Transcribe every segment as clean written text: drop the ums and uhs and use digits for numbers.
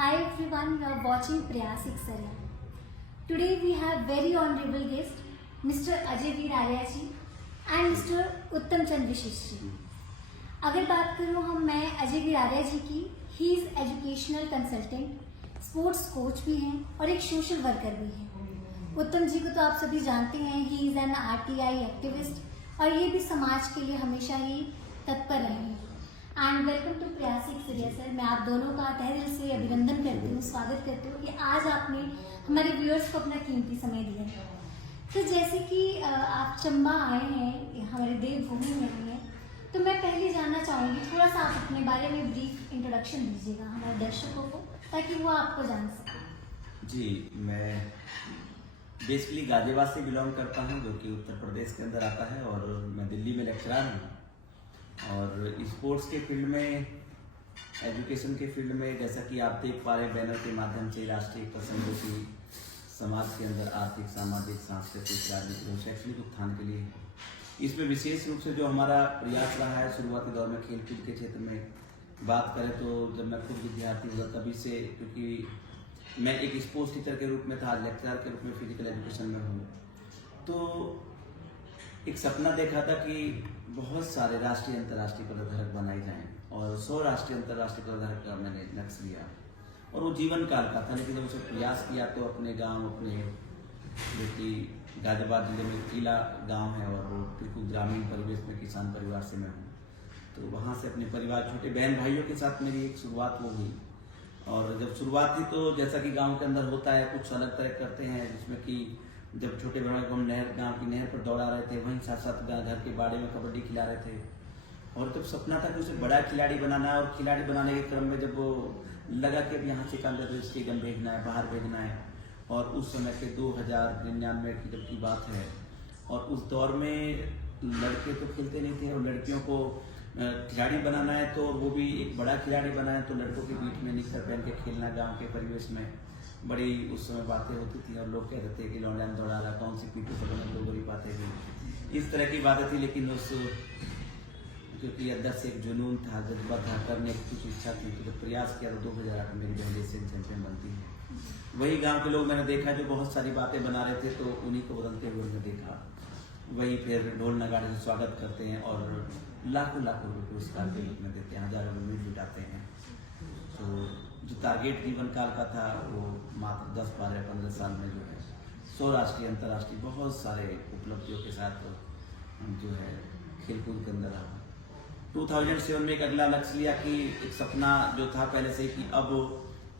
Hi everyone, you are watching Prayas Exarya. Today we have very honorable guest, Mr. Ajay Veer Arya ji and Mr. Uttam Chand Vishesh ji. अगर बात करूँ मैं अजय वीर आर्या जी की, he is educational consultant, sports coach भी हैं और एक social worker भी हैं। उत्तम जी को तो आप सभी जानते हैं, he is an RTI activist और ये भी समाज के लिए हमेशा ही तत्पर रहे हैं। एंड वेलकम टू प्रयास एक्सरिया सर, मैं आप दोनों का तहे दिल से अभिनंदन करती हूँ, स्वागत करती हूँ कि आज आपने हमारे व्यूअर्स को अपना कीमती समय दिया है। तो जैसे कि आप चंबा आए हैं, हमारे देवभूमि में आए हैं, तो मैं पहले जानना चाहूँगी थोड़ा सा आप अपने बारे में ब्रीफ इंट्रोडक्शन दीजिएगा हमारे दर्शकों को, ताकि वो आपको जान सकें। जी, मैं बेसिकली गाजियाबाद से बिलोंग करता हूँ, जो कि उत्तर प्रदेश के अंदर आता है, और मैं दिल्ली में लेक्चरर हूँ। और स्पोर्ट्स के फील्ड में, एजुकेशन के फील्ड में, जैसा कि आप देख पा रहे हैं बैनर के माध्यम से, राष्ट्रीय प्रसंगों की समाज के अंदर आर्थिक, सामाजिक, सांस्कृतिक, राजनीतिक और शैक्षणिक उत्थान के लिए इसमें विशेष रूप से जो हमारा प्रयास रहा है शुरुआती दौर में खेल कूद के क्षेत्र में बात करें तो जब मैं खुद विद्यार्थी हुआ तभी से, क्योंकि मैं एक स्पोर्ट्स टीचर के रूप में था, लेक्चरर के रूप में फिजिकल एजुकेशन में हूँ, तो एक सपना देखा था कि बहुत सारे राष्ट्रीय अंतर्राष्ट्रीय पदक बनाए जाएँ, और 100 राष्ट्रीय अंतर्राष्ट्रीय पदक का मैंने लक्ष्य लिया, और वो जीवन काल का था। लेकिन जब उसे प्रयास किया तो अपने गाँव, अपने जो कि गाजियाबाद जिले में किला गांव है, और वो बिल्कुल ग्रामीण परिवेश में किसान परिवार से मैं हूँ, तो वहाँ से अपने परिवार, छोटे बहन भाइयों के साथ मेरी एक शुरुआत हो गई। और जब शुरुआत थी तो जैसा कि गांव के अंदर होता है, कुछ अलग तरह करते हैं, जिसमें कि जब छोटे बड़े को हम गाँव की नहर पर दौड़ा रहे थे, वहीं साथ साथ घर के बाड़े में कबड्डी खिला रहे थे, और तब सपना था कि उसे बड़ा खिलाड़ी बनाना है। और खिलाड़ी बनाने के क्रम में जब वो लगा कि अब यहाँ से काम करते स्टेडियम भेजना है, बाहर भेजना है, और उस समय के 2099 की जब की बात है, और उस दौर में लड़के तो खेलते नहीं थे, और लड़कियों को खिलाड़ी बनाना है तो वो भी एक बड़ा खिलाड़ी बनाना है, तो लड़कों के बीच में निकर पहन के खेलना गांव के परिवेश में बड़ी उस समय बातें होती थी, और लोग कहते थे कि लौंडा में दौड़ा रहा, कौन सी पीपी से बने लोग बड़ी बातें थी, इस तरह की बातें थी। लेकिन उस क्योंकि अंदर से एक जुनून था, जज्बा था, करने की कुछ इच्छा थी, तो जब प्रयास किया तो 2008 में मेरी बहन एशियन चैंपियन बनती है। वही गांव के लोग मैंने देखा जो बहुत सारी बातें बना रहे थे, तो उन्हीं को बदलते हुए मैंने देखा। वही फिर ढोल नगाड़े से स्वागत करते हैं, और लाखों लाखों रुपये पुरस्कार के रूप में देते हैं, हजारों रुपये जुटाते हैं। तो जो टारगेट जीवन काल का था वो मात्र 10, 12, 15 साल में जो है 100 राष्ट्रीय अंतर्राष्ट्रीय बहुत सारे उपलब्धियों के साथ जो है खेलकूद के अंदर रहा। 2007 में एक अगला लक्ष्य लिया कि एक सपना जो था पहले से कि अब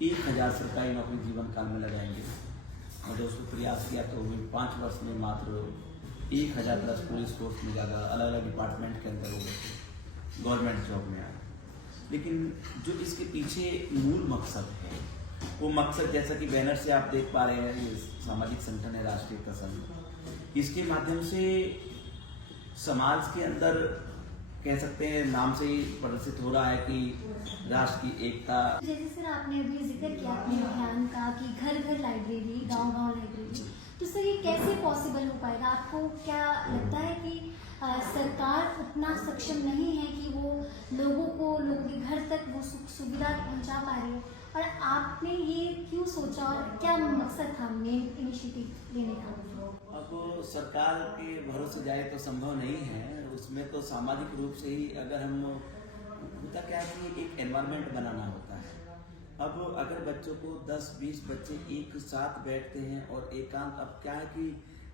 1000 सरकारी नौकरी जीवन काल में लगाएंगे, और जब उसको प्रयास किया तो 5 वर्ष में मात्र 1000 प्लस पुलिस फोर्स में ज़्यादा अलग अलग डिपार्टमेंट के अंदर हो गए थे, गवर्नमेंट जॉब में आए। लेकिन जो इसके पीछे मूल मकसद है, वो मकसद जैसा कि बैनर से आप देख पा रहे हैं, ये सामाजिक संगठन है राष्ट्रीय प्रसंग, इसके माध्यम से समाज के अंदर कह सकते हैं, नाम से ही प्रदर्शित हो रहा है कि राष्ट्र की एकता। जैसे सर आपने अभी जिक्र किया अपने अभियान का कि घर घर लाइब्रेरी, गांव गांव लाइब्रेरी, तो सर ये कैसे पॉसिबल हो पाएगा? आपको क्या लगता है कि सरकार उतना सक्षम नहीं है कि वो लोगों के घर तक वो सुख सुविधा पहुंचा पा रही है? और आपने ये क्यों सोचा, और क्या मकसद था मेन इनिशिएटिव लेने का? अब सरकार के भरोसे जाए तो संभव नहीं है, उसमें तो सामाजिक रूप से ही अगर हम, होता क्या है कि एक एनवायरनमेंट बनाना होता है। अब अगर बच्चों को 10-20 बच्चे एक साथ बैठते हैं और एकांत, अब क्या है कि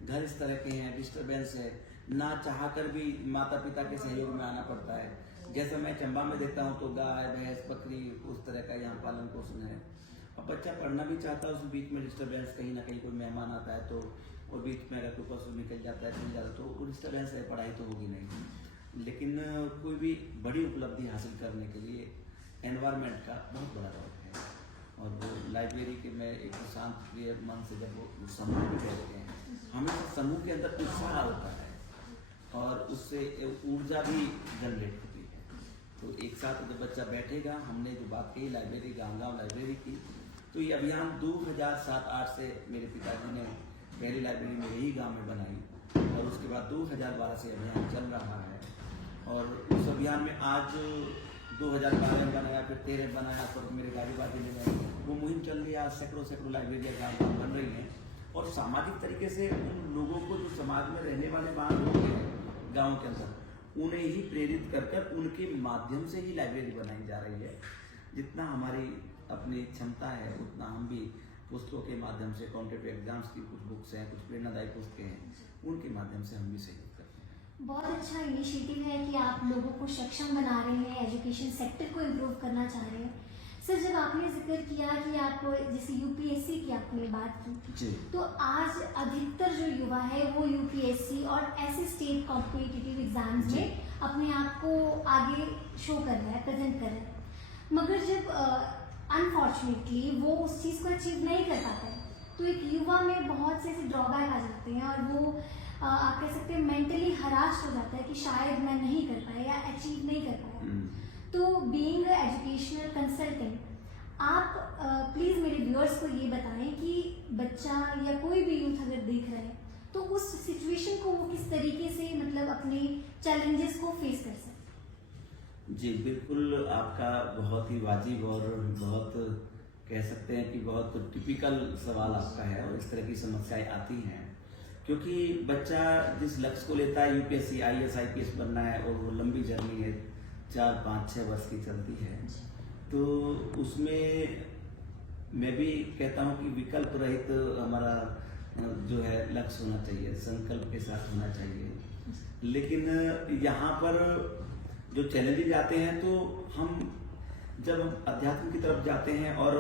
घर इस तरह के हैं, डिस्टर्बेंस है, ना चाह कर भी माता पिता के सहयोग में आना पड़ता है। जैसे मैं चंबा में देखता हूँ तो गाय, भैंस, बकरी, उस तरह का यहाँ पालन पोषण है। अब बच्चा पढ़ना भी चाहता है, उस बीच में डिस्टर्बेंस, कहीं ना कहीं कोई मेहमान आता है तो और बीच में अगर कोई पशु निकल जाता है, चल जाता है, तो वो डिस्टर्बेंस है, पढ़ाई तो होगी नहीं। लेकिन कोई भी बड़ी उपलब्धि हासिल करने के लिए एनवायरनमेंट का बहुत बड़ा रोल है। और वो लाइब्रेरी के में एक शांत प्रिय मन से जब वो समूह में बैठते हैं, हमेशा समूह के अंदर उत्साह होता है, और उससे ऊर्जा भी जनरेट होती है। तो एक साथ जब बच्चा बैठेगा, हमने जो बात कही लाइब्रेरी, गाँव गाँव लाइब्रेरी की, तो ये अभियान 2007-08 से मेरे पिताजी ने पहली लाइब्रेरी में यही गांव में बनाई, और उसके बाद 2012 से अभियान चल रहा है। और उस अभियान में आज 2012 में बनाया, फिर 13 बनाया, फिर मेरे गाजियाबाद जिले में वो मुहिम चल रही है, आज सैकड़ों लाइब्रेरियाँ गाँव में बन रही हैं और सामाजिक तरीके से उन लोगों को जो समाज में रहने वाले वहाँ लोग हैं गाँव के अंदर, उन्हें ही प्रेरित कर कर उनके माध्यम से ही लाइब्रेरी बनाई जा रही है। जितना हमारी अपनी क्षमता है उतना हम भी पुस्तकों के माध्यम से, कॉम्पिटेटिव एग्जाम्स की कुछ बुक्स हैं, कुछ प्रेरणादायी पुस्तकें हैं, उनके माध्यम से हम भी सहयोग करते हैं। बहुत अच्छा इनिशिएटिव है कि आप लोगों को सक्षम बना रहे हैं, एजुकेशन सेक्टर को इम्प्रूव करना चाह रहे हैं। सर, जब आपने जिक्र किया कि आप जैसे यूपीएससी की आपने बात की जी, तो आज अधिकतर जो युवा है वो यूपीएससी और ऐसे स्टेट कॉम्पिटिटिव एग्जाम्स जी। में अपने आप को आगे शो कर रहा है, प्रेजेंट कर रहा है, मगर जब अनफॉर्चुनेटली वो उस चीज़ को अचीव नहीं कर पाता है तो एक युवा में बहुत से ऐसे ड्रॉबैक आ जाते हैं और वो आप कह सकते हैं मेंटली हराश हो जाता है कि शायद मैं नहीं कर पाया या अचीव नहीं कर पाया। तो बीइंग एजुकेशनल कंसल्टेंट, आप प्लीज़ मेरे व्यूअर्स को ये बताएं कि बच्चा या कोई भी यूथ अगर देख रहा है तो उस सिचुएशन को वो किस तरीके से मतलब अपने चैलेंजेस को फेस कर सकते। जी बिल्कुल, आपका बहुत ही वाजिब और बहुत कह सकते हैं कि बहुत टिपिकल सवाल आपका है और इस तरह की समस्याएं आती हैं क्योंकि बच्चा जिस लक्ष्य को लेता है यूपीएससी आईएएस आईपीएस बनना है और वो लंबी जर्नी है 4 5 6 वर्ष की चलती है, तो उसमें मैं भी कहता हूँ कि विकल्प रहित हमारा जो है लक्ष्य होना चाहिए, संकल्प के साथ होना चाहिए। लेकिन यहाँ पर जो चैलेंजेस आते हैं तो हम जब अध्यात्म की तरफ जाते हैं और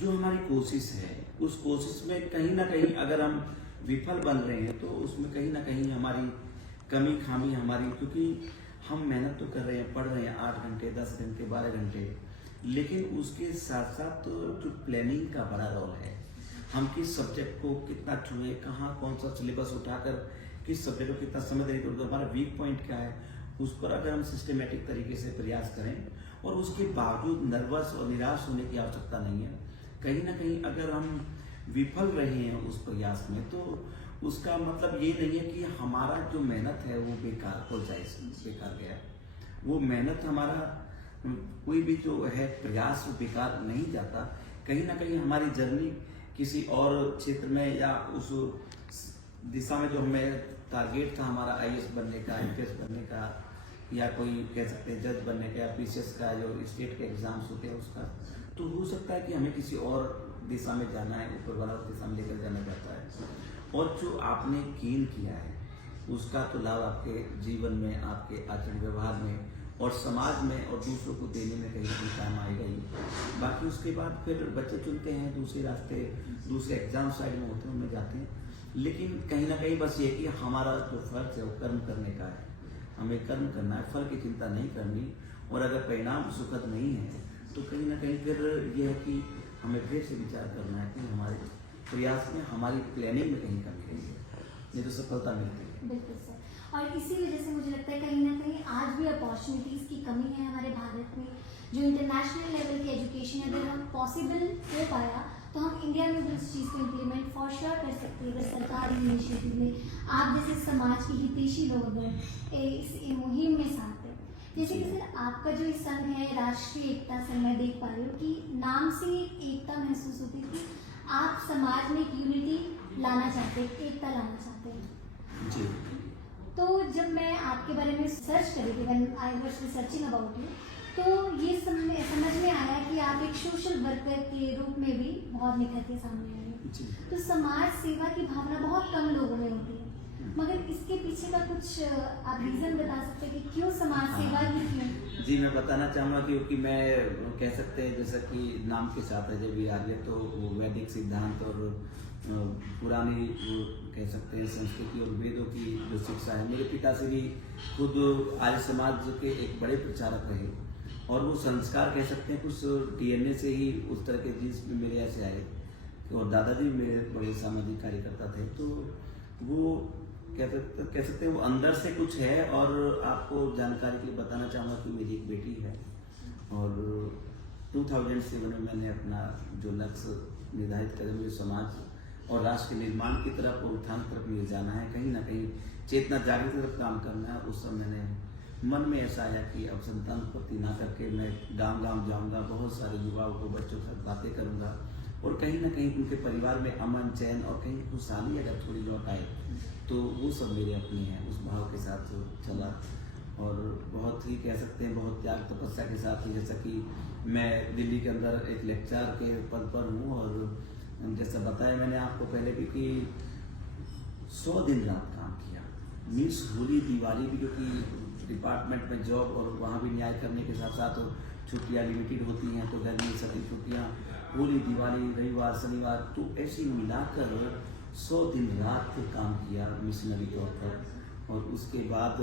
जो हमारी कोशिश है उस कोशिश में कहीं ना कहीं अगर हम विफल बन रहे हैं तो उसमें कहीं ना कहीं हमारी कमी खामी हमारी, क्योंकि हम मेहनत तो कर रहे हैं, पढ़ रहे हैं 8 घंटे 10 घंटे 12 घंटे, लेकिन उसके साथ साथ तो जो प्लानिंग का बड़ा रोल है, हम किस सब्जेक्ट को कितना छुए, कहाँ कौन सा सिलेबस उठाकर किस सब्जेक्ट को कितना समय दें, तो हमारा वीक पॉइंट क्या है उस पर अगर हम सिस्टमेटिक तरीके से प्रयास करें और उसके बावजूद नर्वस और निराश होने की आवश्यकता नहीं है। कहीं ना कहीं अगर हम विफल रहे हैं उस प्रयास में तो उसका मतलब ये नहीं है कि हमारा जो मेहनत है वो बेकार हो जाए, बेकार गया। वो मेहनत हमारा कोई भी जो है प्रयास वो बेकार नहीं जाता, कहीं ना कहीं हमारी जर्नी किसी और क्षेत्र में या उस दिशा में जो हमें टारगेट था हमारा आईएएस बनने का, आईपीएस बनने का या कोई कह सकते हैं जज बनने का या पीसीएस का जो स्टेट के एग्जाम्स होते हैं उसका, तो हो सकता है कि हमें किसी और दिशा में जाना है, ऊपर वाला दिशा में लेकर जाना चाहता है और जो आपने कीन किया है उसका तो लाभ आपके जीवन में, आपके आचरण व्यवहार में और समाज में और दूसरों को देने में कहीं भी काम आएगा ही। बाकी उसके बाद फिर बच्चे चुनते हैं दूसरे रास्ते, दूसरे एग्जाम साइड में होते हैं उनमें जाते हैं, लेकिन कहीं ना कहीं बस ये कि हमारा जो फर्ज है वो कर्म करने का है, हमें कर्म करना है, फल की चिंता नहीं करनी। और अगर परिणाम सुखद नहीं है तो कहीं ना कहीं फिर यह है कि हमें फिर से विचार करना है कि हमारे प्रयास में, हमारी प्लानिंग में कहीं कमी नहीं है, नहीं तो सफलता मिलती है। बिल्कुल सर, और इसी वजह से मुझे लगता है कहीं ना कहीं आज भी अपॉर्चुनिटीज़ की कमी है हमारे भारत में। जो इंटरनेशनल लेवल की एजुकेशन अगर हम पॉसिबल हो पाया तो हम इंडिया में भी इस चीज़ को इम्प्लीमेंट फॉर श्योर कर सकते हैं अगर सरकार इनिशिएटिव में आप जैसे समाज के हितैषी लोग अगर इस मुहिम में साथ हैं। जैसे कि सर आपका जो इस संघ है राष्ट्रीय एकता संघ, मैं देख पा रही हूँ कि नाम से एकता महसूस होती है कि आप समाज में एक यूनिटी लाना चाहते हैं, एकता लाना चाहते हैं। जी, तो जब मैं आपके बारे में सर्च करी थी, when I was researching about you, तो ये समझ में आया कि आप एक सोशल वर्कर के रूप में भी बहुत निखर के सामने आए हैं। तो समाज सेवा की भावना बहुत कम लोगों में होती है, मगर इसके पीछे का कुछ आप रीज़न बता सकते हैं कि क्यों समाज सेवा ही क्यों? जी मैं बताना चाहूँगा क्योंकि मैं कह सकते हैं जैसा कि नाम के साथ है जब भी आर्य तो वो वैदिक सिद्धांत और पुरानी कह सकते हैं संस्कृति और वेदों की जो शिक्षा है, मेरे पिताश्री भी खुद आर्य समाज के एक बड़े प्रचारक रहे और वो संस्कार कह सकते हैं कुछ डीएनए से ही उस तरह के जीन्स में मेरे ऐसे आए और दादाजी मेरे बड़े सामाजिक कार्यकर्ता थे, तो वो कह सकते हैं वो अंदर से कुछ है। और आपको जानकारी के लिए बताना चाहूँगा कि मेरी एक बेटी है और 2007 में मैंने अपना जो लक्ष्य निर्धारित करे मुझे समाज और राष्ट्र के निर्माण की तरफ और उत्थान की तरफ मुझे जाना है, कहीं ना कहीं चेतना जागृति की तरफ काम करना है। उस समय मैंने मन में ऐसा आया कि अब संतान उत्पत्ति ना करके मैं गांव गांव जाऊंगा, बहुत सारे युवाओं को, बच्चों के साथ बातें करूंगा और कहीं ना कहीं उनके परिवार में अमन, चैन और कहीं खुशहाली अगर थोड़ी लौट आए तो वो सब मेरे अपने हैं। उस भाव के साथ चला और बहुत ही कह सकते हैं बहुत त्याग तपस्या के साथ ही, जैसा कि मैं दिल्ली के अंदर एक लेक्चरर के पद पर हूँ और जैसा बताया मैंने आपको पहले भी कि 100 दिन रात काम किया। मीन्स होली दिवाली भी, क्योंकि डिपार्टमेंट में जॉब और वहाँ भी न्याय करने के साथ साथ छुट्टियाँ लिमिटेड होती हैं, तो गर्मी सर्दी छुट्टियाँ, होली दिवाली, रविवार शनिवार, तो ऐसी मिलाकर 100 दिन रात काम किया मिशनरी तौर पर। और उसके बाद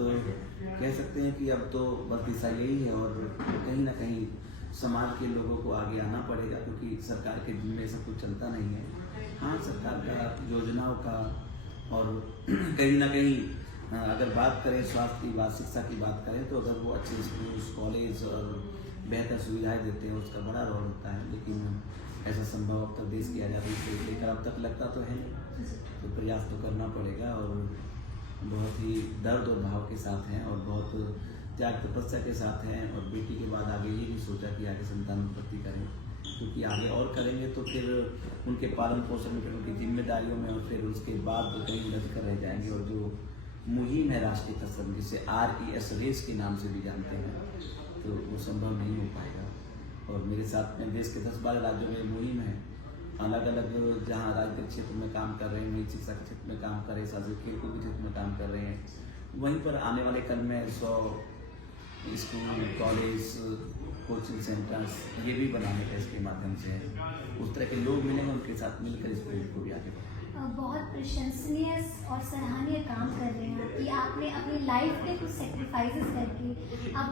कह सकते हैं कि अब तो बस दिशा यही है और कहीं ना कहीं समाज के लोगों को आगे आना पड़ेगा, क्योंकि सरकार के जिम्मे सब कुछ चलता नहीं है। हाँ, सरकार का योजनाओं का और कहीं ना कहीं अगर बात करें स्वास्थ्य की बात, शिक्षा की बात करें तो अगर वो अच्छे स्कूल, कॉलेज और बेहतर सुविधाएं देते हैं उसका बड़ा रोल होता है, लेकिन ऐसा संभव अब तक देश की आज़ादी से लेकर अब तक लगता तो है नहीं। तो प्रयास तो करना पड़ेगा और बहुत ही दर्द और भाव के साथ हैं और बहुत त्याग तपस्या के साथ हैं। और बेटी के बाद आगे ये भी सोचा कि आगे संतान उत्पत्ति करें, क्योंकि आगे और करेंगे तो फिर उनके पालन पोषण में, फिर उनकी जिम्मेदारियों में और फिर उसके बाद कहीं उलझ कर रह जाएंगे। और जो मुहिम है राष्ट्रीय कसम, जिसे RES रेस के नाम से भी जानते हैं, तो वो संभव नहीं हो पाएगा। और मेरे साथ में देश के 10-12 राज्यों में मुहिम है, अलग अलग जहाँ राजनीतिक क्षेत्र में काम कर रहे हैं, वहीं शिक्षा के क्षेत्र में काम कर रहे हैं, सामाजिक खेलकूद के क्षेत्र में काम कर रहे हैं। वहीं पर आने वाले कल में 100 स्कूल, कॉलेज, कोचिंग सेंटर्स ये भी बनाने का इसके माध्यम से है। उस तरह के लोग मिलेंगे, उनके साथ मिलकर इस फील्ड को भी आगे बढ़ाएंगे। बहुत प्रशंसनीय और सराहनीय काम कर रहे हैं कि आपने अपनी लाइफ के कुछ सेक्रीफाइसेस करके अब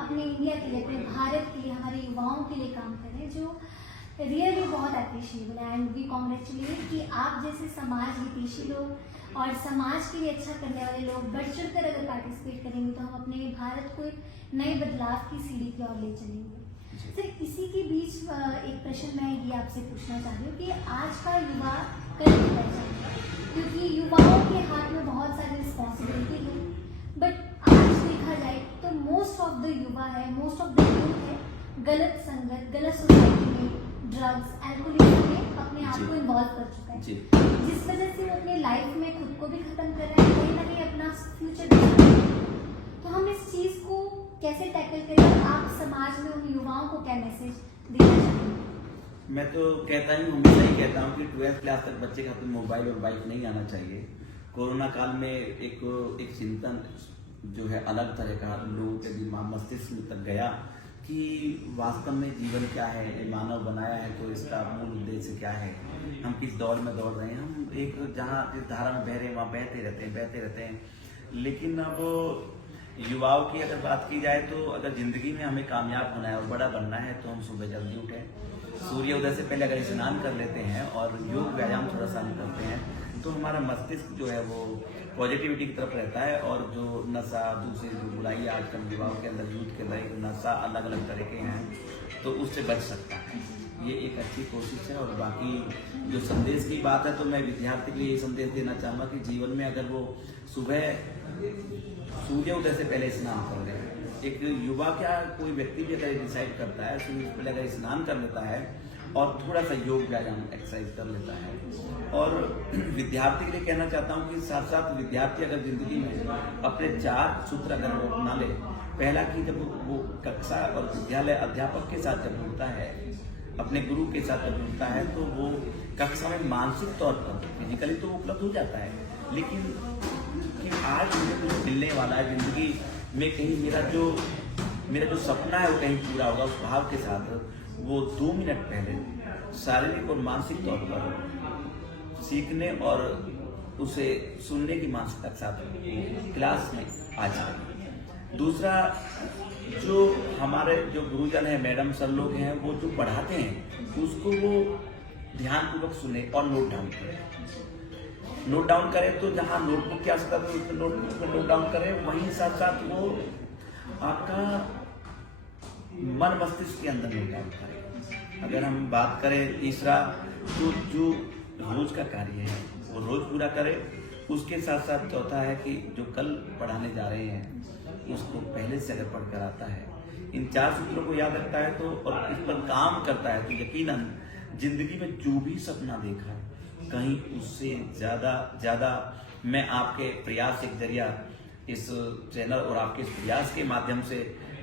अपने इंडिया के लिए, अपने भारत के लिए, हमारे युवाओं के लिए काम कर रहे हैं, जो रियली बहुत अप्रिशिएबल है। एंड वी कॉन्ग्रेचुलेट कि आप जैसे समाज हितैषी लोग और समाज के लिए अच्छा करने वाले लोग बढ़ चढ़ कर अगर पार्टिसिपेट करेंगे तो हम अपने भारत को एक नए बदलाव की सीढ़ी की ओर ले चलेंगे। सर, इसी के बीच एक प्रश्न मैं ये आपसे पूछना चाह रही हूँ कि आज का युवा कल की पहचान, क्योंकि युवाओं के हाथ में बहुत सारी रिस्पॉन्सिबिलिटी है, बट आज देखा जाए तो मोस्ट ऑफ द युवा है, मोस्ट ऑफ द यूथ है गलत संगत, गलत सोसाइटी में, ड्रग्स, एल्कोहलिज्म में अपने आप को इन्वॉल्व कर चुका है, जिस वजह से वो अपने लाइफ में खुद को भी खत्म कर रहा है, कहीं ना कहीं अपना फ्यूचर भी। तो हम इस चीज को कैसे टैकल करें? आप समाज में उन युवाओं को क्या मैसेज देना चाहेंगे? मैं तो कहता ही हमेशा ही कहता हूँ कि 12th क्लास तक बच्चे के हाथ में मोबाइल और बाइक नहीं आना चाहिए। कोरोना काल में एक चिंतन जो है अलग तरह का लोगों के दिमाग मस्तिष्क में तक गया कि वास्तव में जीवन क्या है, मानव बनाया है तो इसका मूल उद्देश्य क्या है, हम किस दौर में दौड़ रहे हैं, हम एक जहाँ जिस धारा में बह रहे हैं वहाँ बहते रहते हैं। लेकिन अब युवाओं की अगर बात की जाए तो अगर जिंदगी में हमें कामयाब होना है और बड़ा बनना है तो हम सुबह जल्दी उठें, सूर्य उदय से पहले अगर स्नान कर लेते हैं और योग व्यायाम थोड़ा सा हम करते हैं तो हमारा मस्तिष्क जो है वो पॉजिटिविटी की तरफ रहता है। और जो नशा, दूसरी जो बुराई आजकल युवाओं के अंदर, यूथ के अंदर नशा अलग अलग तरह के हैं, तो उससे बच सकता है। ये एक अच्छी कोशिश है। और बाकी जो संदेश की बात है तो मैं विद्यार्थी के लिए ये संदेश देना चाहूँगा कि जीवन में अगर वो सुबह सूर्य उदय से पहले स्नान कर ले, एक युवा क्या कोई व्यक्ति भी अगर डिसाइड करता है सूर्य से पहले अगर स्नान कर लेता है और थोड़ा सा योग व्यायाम एक्सरसाइज कर लेता है। और विद्यार्थी के लिए कहना चाहता हूँ कि साथ साथ विद्यार्थी अगर जिंदगी में अपने 4 सूत्र अगर वो अपना ले, पहला कि जब वो कक्षा और विद्यालय अध्यापक के साथ जब जुड़ता है, अपने गुरु के साथ जब जुड़ता है, तो वो कक्षा में मानसिक तौर पर फिजिकली तो उपलब्ध हो जाता है, लेकिन कि आज मुझे कुछ मिलने वाला है जिंदगी में, कहीं मेरा जो सपना है वो कहीं पूरा होगा, उस भाव के साथ वो 2 मिनट पहले शारीरिक और मानसिक तौर पर सीखने और उसे सुनने की मानसिकता के साथ क्लास में आ जाए। दूसरा, जो हमारे जो गुरुजन हैं, मैडम सर लोग हैं, वो जो पढ़ाते हैं उसको वो ध्यानपूर्वक सुने और नोट डाउन करें। तो जहाँ नोटबुक की आवश्यकता है उसमें नोटबुक में नोट डाउन करें, वहीं साथ साथ वो आपका मन मस्तिष्क के अंदर नोट डाउन करें। अगर हम बात करें तीसरा, तो जो रोज का कार्य है वो रोज पूरा करें। उसके साथ साथ चौथा है कि जो कल पढ़ाने जा रहे हैं उसको पहले से अगर पढ़कर आता है, इन 4 सूत्रों को याद रखता है तो और इस पर काम करता है तो यकीनन जिंदगी में जो भी सपना देखा कहीं उससे ज़्यादा मैं आपके प्रयास के जरिया इस चैनल और आपके इस प्रयास के माध्यम से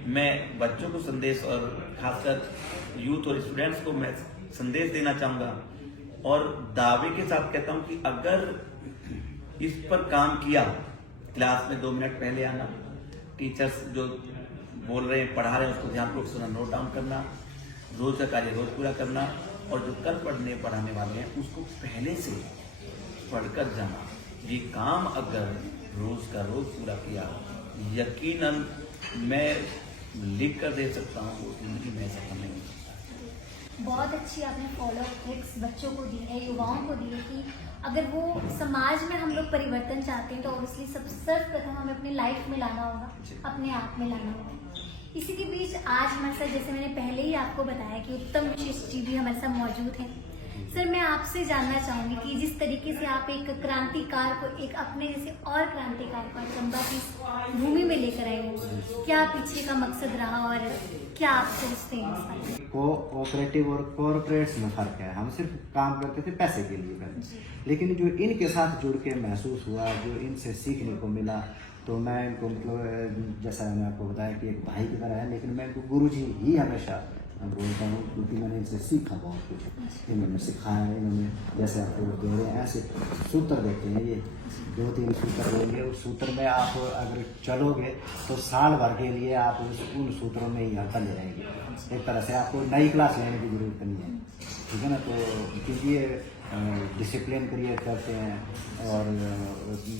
मैं बच्चों को संदेश और खासकर यूथ और स्टूडेंट्स को मैं संदेश देना चाहूँगा और दावे के साथ कहता हूँ कि अगर इस पर काम किया, क्लास में 2 मिनट पहले आना, टीचर्स जो बोल रहे हैं पढ़ा रहे हैं उसको ध्यानपूर्वक सुनना, नोट डाउन करना, रोज का कार्य रोज पूरा करना और जो कल पढ़ाने वाले हैं उसको पहले से पढ़कर जाना, ये काम अगर रोज का रोज पूरा किया यकीनन मैं लिख कर दे सकता हूँ वो जिंदगी में ऐसा नहीं हो सकता। बहुत अच्छी आपने फॉलो ट्रिक्स बच्चों को दी है, युवाओं को दी है कि अगर वो समाज में हम लोग परिवर्तन चाहते हैं तो ऑब्वियसली सर्वप्रथम हमें अपनी लाइफ में लाना होगा, अपने आप में लाना होगा। इसी के बीच आज हमारे साथ, जैसे मैंने पहले ही आपको बताया कि उत्तम विशिष्ट जी भी हमारे साथ मौजूद हैं। सर, मैं आपसे जानना चाहूँगी कि जिस तरीके से आप एक क्रांतिकार को एक अपने जैसे और क्रांतिकार को चंबा की भूमि में लेकर आए हो, क्या पीछे का मकसद रहा और क्या आप सोचते हैं? कोऑपरेटिव और कॉरपोरेट्स में फर्क है। हम सिर्फ काम करते थे पैसे के लिए करते, लेकिन जो इनके साथ जुड़ के महसूस हुआ, जो इनसे सीखने को मिला, तो मैं इनको मतलब जैसा मैंने आपको बताया कि एक भाई की तरह है, लेकिन मैं इनको गुरुजी ही हमेशा बोलता हूँ क्योंकि मैंने इनसे सीखा बहुत कुछ। इन्होंने सिखाया, इन्होंने जैसे आपको दे रहे हैं ऐसे सूत्र देते हैं, ये 2-3 सूत्र देंगे, उस सूत्र में आप अगर चलोगे तो साल भर के लिए आप उन सूत्रों में ही बने रहेंगे। एक तरह से आपको नई क्लास लेने की जरूरत नहीं है, ठीक है ना। तो क्योंकि ये डिसिप्लिन क्रिएट करते हैं और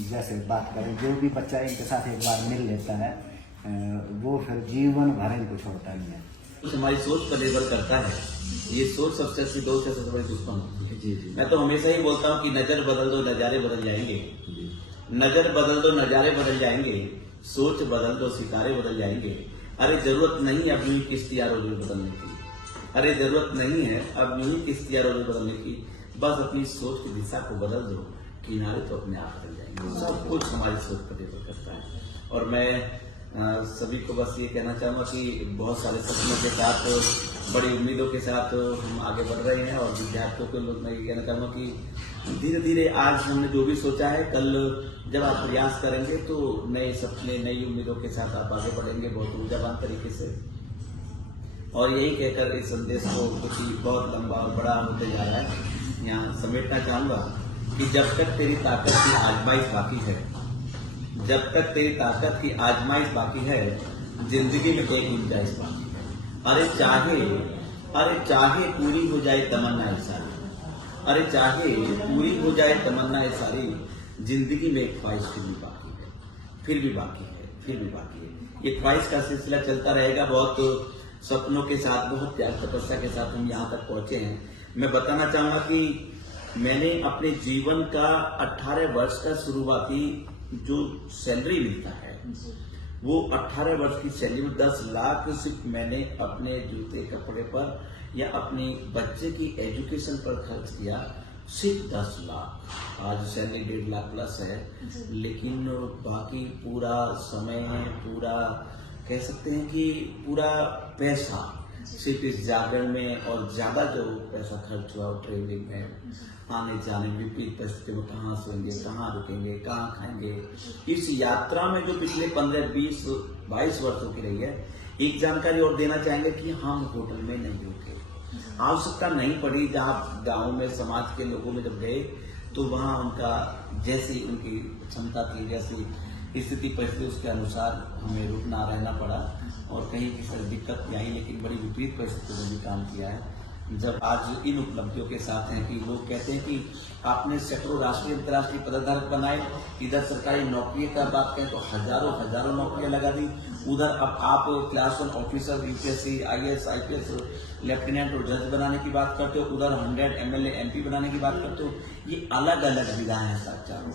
जैसे बात करें जो भी बच्चा इनके साथ एक बार मिल लेता है वो फिर जीवन भर इनको छोड़ता नहीं है। कुछ हमारी सोच पर निर्भर करता है, ये सोच सबसे अच्छी दोस्त है, सबसे बड़ी दुश्मन होती है। जी। मैं तो हमेशा ही बोलता हूँ कि नजर बदल दो नजारे बदल जाएंगे, नजर बदल दो नजारे बदल जाएंगे, सोच बदल दो सितारे बदल जाएंगे। अरे जरूरत नहीं है अब यूं किश्ती रोज बदलने की, अरे जरूरत नहीं है अब यूं किश्ती रोज बदलने की, बस अपनी सोच की दिशा को बदल दो, किनारे तो अपने आप बदल जाएंगे। सब कुछ हमारी सोच पर निर्भर करता है और मैं सभी को बस ये कहना चाहूँगा कि बहुत सारे सपनों के साथ, बड़ी उम्मीदों के साथ हम आगे बढ़ रहे हैं और विद्यार्थियों को मैं ये कहना चाहूँगा कि धीरे धीरे आज हमने जो भी सोचा है, कल जब आप प्रयास करेंगे तो नए सपने, नई उम्मीदों के साथ आप आगे बढ़ेंगे बहुत ऊर्जावान तरीके से। और यही कहकर इस संदेश को क्योंकि बहुत लंबा और बड़ा होते जा रहा है, यहाँ समेटना चाहूँगा कि जब तक तेरी ताकत की आजमाइश बाकी है, जब तक तेरी ताकत की आजमाइश बाकी है, जिंदगी में एक गुंजाइश बाकी है। अरे चाहे पूरी हो जाए तमन्ना सारी, अरे चाहे पूरी हो जाए तमन्ना सारी, जिंदगी में एक ख्वाहिश फिर भी बाकी है, फिर भी बाकी है, फिर भी बाकी है। ये ख्वाहिश का सिलसिला चलता रहेगा। बहुत सपनों के साथ, बहुत त्याग तपस्या के साथ हम यहाँ तक पहुंचे हैं। मैं बताना चाहूँगा कि मैंने अपने जीवन का 18 वर्ष का शुरुआती जो सैलरी मिलता है, वो 18 वर्ष की सैलरी में 10 लाख सिर्फ मैंने अपने जूते कपड़े पर या अपनी बच्चे की एजुकेशन पर खर्च किया, सिर्फ 10 लाख। आज सैलरी 1.5 लाख प्लस है, लेकिन बाकी पूरा समय, पूरा कह सकते हैं कि पूरा पैसा सिर्फ इस जागरण में, और ज्यादा जो पैसा खर्च हुआ ट्रेवलिंग में, आने जाने में, विपरीत परिस्थिति में कहाँ सोएंगे, कहाँ रुकेंगे, कहाँ खाएंगे। इस यात्रा में जो पिछले 15, 20, 22 वर्षों की रही है, एक जानकारी और देना चाहेंगे कि हम होटल में नहीं रुके, आवश्यकता नहीं पड़ी। जहाँ गाँव में समाज के लोगों में जब गए तो वहाँ उनका जैसी उनकी क्षमता थी, जैसी स्थिति परिस्थिति, उसके अनुसार हमें रुकना रहना पड़ा और कहीं की दिक्कत नहीं आई, लेकिन बड़ी विपरीत परिस्थिति में भी काम किया है। जब आज इन उपलब्धियों के साथ हैं कि लोग कहते हैं कि आपने सैकड़ों राष्ट्रीय अंतर्राष्ट्रीय पदधारक बनाए, इधर सरकारी नौकरी का बात करें तो हजारों नौकरियां लगा दी, उधर अब आप class 1 officer, UPSC, IAS, IPS, lieutenant और जज बनाने की बात करते हो, उधर 100 MLA MP बनाने की बात करते हो। ये अलग अलग विधाएं हैं चारों,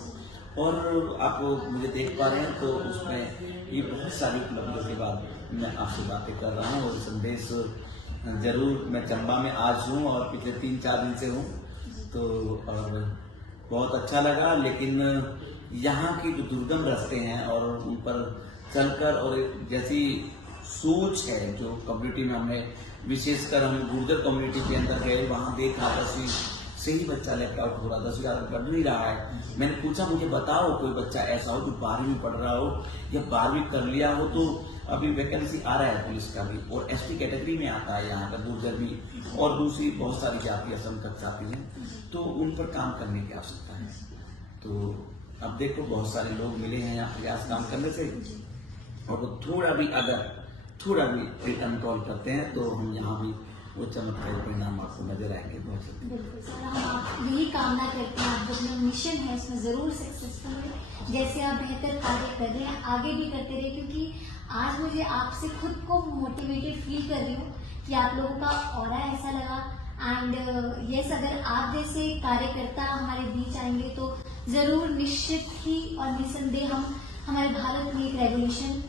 और आप मुझे देख पा रहे हैं तो उसमें ये बहुत सारी उपलब्धियों के बाद मैं आपसे बातें कर रहा हूँ। और संदेश जरूर, मैं चंबा में आज हूँ और पिछले 3-4 दिन से हूँ, तो और बहुत अच्छा लगा। लेकिन यहाँ की जो दुर्गम रास्ते हैं और उन पर चलकर और जैसी सोच है जो कम्युनिटी में हमने, विशेषकर हम गुर्जर कम्युनिटी के अंदर गए, वहाँ देखा 10वीं से ही बच्चा लेफ्ट आउट हो रहा, 10वीं आगे बढ़ नहीं रहा है। मैंने पूछा मुझे बताओ कोई बच्चा ऐसा हो जो 12वीं में पढ़ रहा हो या 12वीं कर लिया हो, तो अभी वैकेंसी आ रहा है पुलिस का भी, और एसटी कैटेगरी में आता है यहाँ का गुर्जर भी, और दूसरी बहुत सारी जाति असंख्यक जाति हैं, तो उन पर काम करने की आवश्यकता है। तो अब देखो बहुत सारे लोग मिले हैं यहाँ प्रयास काम करने से, और वो थोड़ा भी रिटर्न कॉल करते हैं तो हम यहाँ भी वो चमत्कारी परिणाम आपको नजर आएंगे बहुत जल्दी। बिल्कुल सर, हम यही कामना करते हैं आप जो अपना मिशन है उसमें जरूर सक्सेसफुल हो। जैसे आप बेहतर कार्य कर रहे हैं आगे भी करते रहे, क्योंकि आज मुझे आपसे खुद को मोटिवेटेड फील कर रही हूँ कि आप लोगों का ऑरा ऐसा लगा। एंड यस, अगर आप जैसे कार्यकर्ता हमारे बीच आएंगे तो जरूर निश्चित ही और निसंदेह हम हमारे भारत में एक रेवोल्यूशन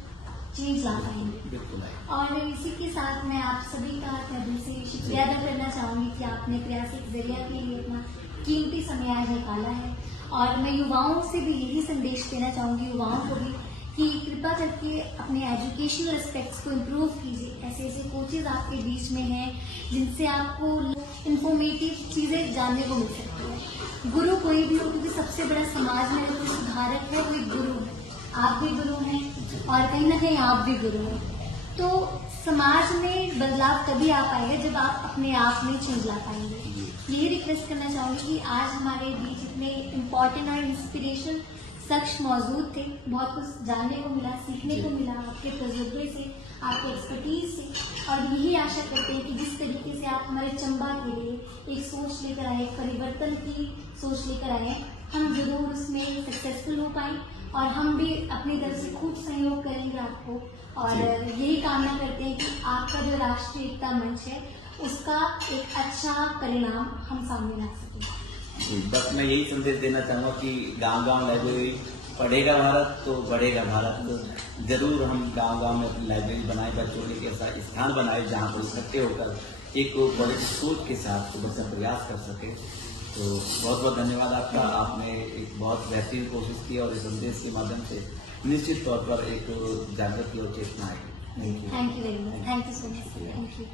चेंज ला पाएंगे। बिल्कुल। और इसी के साथ मैं आप सभी का दिल से शुक्रिया अदा करना चाहूंगी कि आपने प्रयासिक जरिया के लिए अपना कीमती समय आज निकाला है। और मैं युवाओं से भी यही संदेश देना चाहूंगी, युवाओं को भी, कि कृपया करके अपने एजुकेशनल एस्पेक्ट्स को इम्प्रूव कीजिए। ऐसे ऐसे कोचेज आपके बीच में हैं जिनसे आपको इंफॉर्मेटिव चीजें जानने को मिल सकती है। गुरु कोई भी हो, क्योंकि सबसे बड़ा समाज में जो सुधारक है वो एक गुरु है। आप भी गुरु हैं और कहीं ना कहीं आप भी गुरु हैं। तो समाज में बदलाव तभी आ पाएगा जब आप अपने आप में चेंज ला पाएंगे। यही रिक्वेस्ट करना चाहूंगी कि आज हमारे बीच इतने इम्पोर्टेंट और इंस्पिरेशन शख्स मौजूद थे, बहुत कुछ जानने को मिला, सीखने को मिला आपके तजुर्बे से, आपके एक्सपर्टीज से। और यही आशा करते हैं कि जिस तरीके से आप हमारे चंबा के लिए एक सोच लेकर आए, एक परिवर्तन की सोच लेकर आए, हम जरूर उसमें सक्सेसफुल हो पाए और हम भी अपनी तरफ से खूब सहयोग करेंगे आपको। और यही कामना करते हैं कि आपका जो राष्ट्रीय एकता मंच है उसका एक अच्छा परिणाम हम सामने ला सकें। बस मैं यही संदेश देना चाहूँगा कि गांव-गांव लाइब्रेरी, पढ़ेगा भारत तो बढ़ेगा भारत। जरूर हम गांव-गांव में अपनी लाइब्रेरी बनाए, बच्चों के ऐसा स्थान बनाए जहाँ पर इकट्ठे होकर एक बड़े सोच के साथ बच्चा प्रयास कर सके। तो बहुत बहुत धन्यवाद आपका, आपने एक बहुत बेहतरीन कोशिश की और इस संदेश के माध्यम से निश्चित तौर पर एक जागृति और चेतना आई। Thank you very much, thank you so much, thank you.